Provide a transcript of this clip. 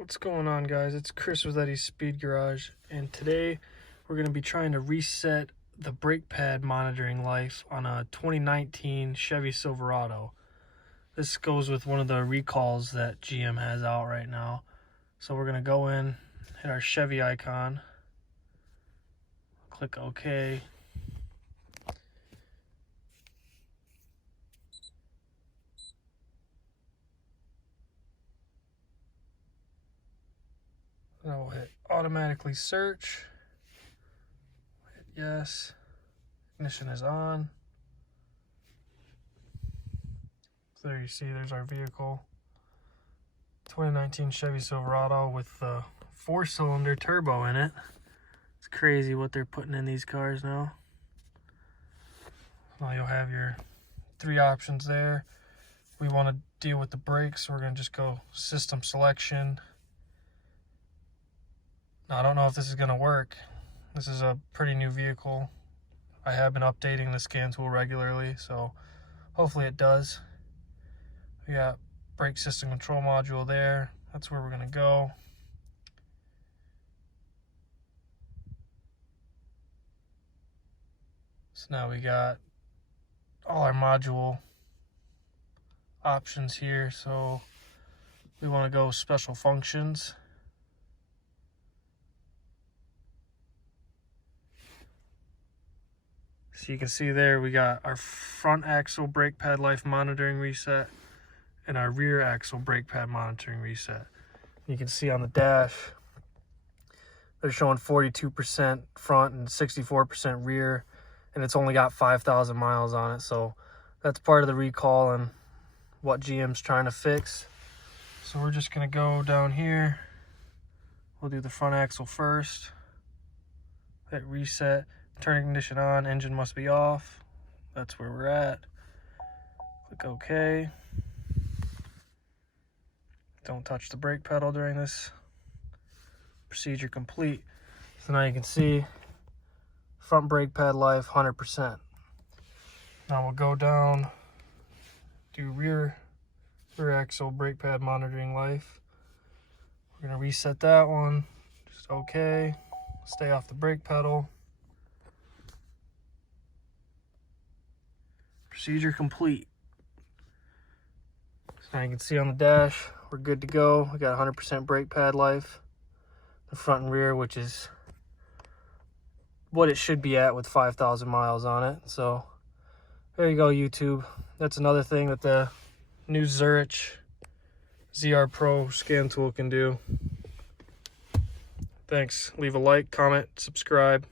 What's going on, guys? It's Chris with Eddie's Speed Garage, and today we're going to be trying to reset the brake pad monitoring life on a 2019 Chevy Silverado. This goes with one of the recalls that GM has out right now. So we're going to go in, hit our Chevy icon, click OK. Then we'll hit automatically search, hit yes, ignition is on. So there you see, there's our vehicle. 2019 Chevy Silverado with the 4-cylinder turbo in it. It's crazy what they're putting in these cars now. Well, you'll have your 3 options there. We want to deal with the brakes, so we're going to just go system selection. Now, I don't know if this is going to work. This is a pretty new vehicle. I have been updating the scan tool regularly, so hopefully it does. We got brake system control module there. That's where we're going to go. So now we got all our module options here. So we want to go special functions. So you can see there we got our front axle brake pad life monitoring reset and our rear axle brake pad monitoring reset. You can see on the dash they're showing 42% front and 64% rear, and it's only got 5,000 miles on it. So that's part of the recall and what GM's trying to fix. So we're just going to go down here. We'll do the front axle first. Hit reset. Turn ignition on, engine must be off. That's where we're at. Click OK. Don't touch the brake pedal during this. Procedure complete. So now you can see front brake pad life 100%. Now we'll go down, do rear axle brake pad monitoring life. We're going to reset that one. Just OK. Stay off the brake pedal. Procedure complete. So now you can see on the dash, we're good to go. We got 100% brake pad life. The front and rear, which is what it should be at with 5,000 miles on it. So there you go, YouTube. That's another thing that the new Zurich ZR Pro scan tool can do. Thanks. Leave a like, comment, subscribe.